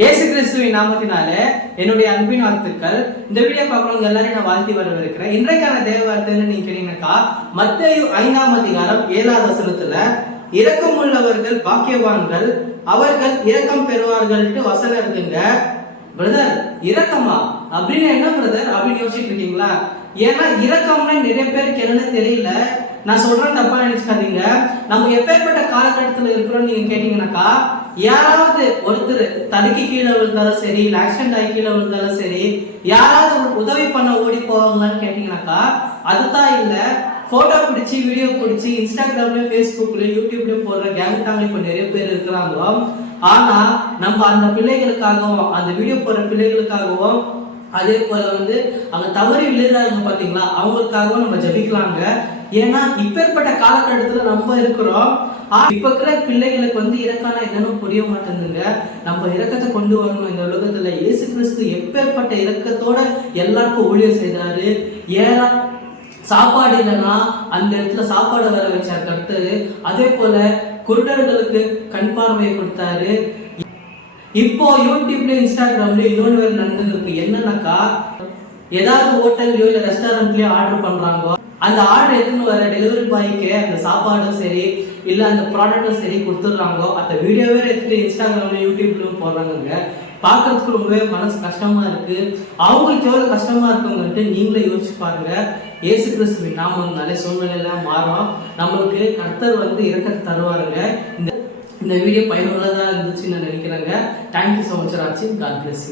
இயேசு கிறிஸ்துவின் நாமத்தினாலே என்னுடைய அன்பின் வாழ்த்துக்கள். இந்த வீடியோ பார்க்குறவங்க எல்லாரையும் நான் வாழ்த்தி வரவேற்கிறேன். இன்றைக்கான தேவ வார்த்தைன்னு நீங்க கேட்டீங்கன்னாக்கா மத்தேயு 5ஆம் அதிகாரம் 7வது வசனத்துல இரக்கம் உள்ளவர்கள் பாக்கியவான்கள், அவர்கள் இரக்கம் பெறுவார்கள் வசனம் இருக்குங்க. பிரதர், இரக்கமா அப்படின்னு என்ன பிரதர் அப்படின்னு யோசிச்சுட்டு இருக்கீங்களா? ஏன்னா இரக்கம்னா நிறைய பேருக்கு என்னன்னு தெரியல. நான் சொல்றேன், தப்பா நினைச்சுக்காதீங்க. நம்ம எப்பேற்பட்ட காலகட்டத்தில் இருக்கிறோம் நீங்க கேட்டீங்கன்னாக்கா, யாராவது ஒருத்தர் தடுக்கி கீழே விழுந்தாலும் சரி, ஆக்சிடென்ட் ஆகி கீழே விழுந்தாலும் சரி, யாராவது உதவி பண்ண ஓடி போவாங்களான்னு கேட்டீங்கன்னாக்கா அதுதான் இல்ல. போட்டோ பிடிச்சி வீடியோ பிடிச்சி இன்ஸ்டாகிராம்லயும் பேஸ்புக்லயும் யூடியூப்லயும் போடுற கேங் தாங்க இப்ப நிறைய பேர் இருக்கிறாங்க. ஆனா நம்ம அந்த பிள்ளைகளுக்காகவும் அந்த வீடியோ போடுற பிள்ளைகளுக்காகவும் அதே போல அங்க தவறி விழுறாங்க பாத்தீங்களா, அவங்களுக்காகவும் நம்ம ஜபிக்கலாங்க. ஏன்னா இப்பேற்பட்ட காலகட்டத்துல நம்ம இருக்கிறோம். இப்ப இருக்கிற பிள்ளைகளுக்கு இரக்கான என்னன்னு புரிய மாட்டேங்குதுங்க. நம்ம இரக்கத்தை கொண்டு வரணும் இந்த உலகத்துல. இயேசு கிறிஸ்து எப்பேற்பட்ட இரக்கத்தோட எல்லாருக்கும் ஊழியம் செய்தாரு. ஏன்னா சாப்பாடு இல்லைன்னா அந்த இடத்துல சாப்பாடு வர வச்சார் கர்த்தர். அதே போல குருடர்களுக்கு கண் பார்வையை கொடுத்தாரு. இப்போ யூடியூப்ல இன்ஸ்டாகிராம்ல இன்னொன்று வேறு நடந்துருக்கு. என்னன்னாக்கா, ஏதாவது ஹோட்டல்லையோ இல்ல ரெஸ்டாரண்ட்லயோ ஆர்டர் பண்றாங்க. அந்த ஆர்டர் எடுத்துன்னு வர டெலிவரி பாய்க்கு அந்த சாப்பாடும் சரி இல்ல அந்த ப்ராடக்டும் சரி கொடுத்துடுறாங்க. அந்த வீடியோவே எடுத்துட்டு இன்ஸ்டாகிராம்ல யூடியூப்லயும் போடுறாங்க. பார்க்கறதுக்கு ரொம்பவே மனசு கஷ்டமா இருக்கு. அவங்களுக்கு எவ்வளவு கஷ்டமா இருக்குங்கன்ட்டு நீங்களே யோசிச்சு பாருங்க. இயேசு கிறிஸ்துவின் நாமம்னாலே சூழ்நிலையெல்லாம் மாறும். நம்மளுக்கு கர்த்தர் இரக்கத்தை தருவாருங்க. இந்த வீடியோ பயனுள்ளதா இருந்துச்சுன்னு நான் நினைக்கிறேங்க. Thank you so much Raji. God bless you.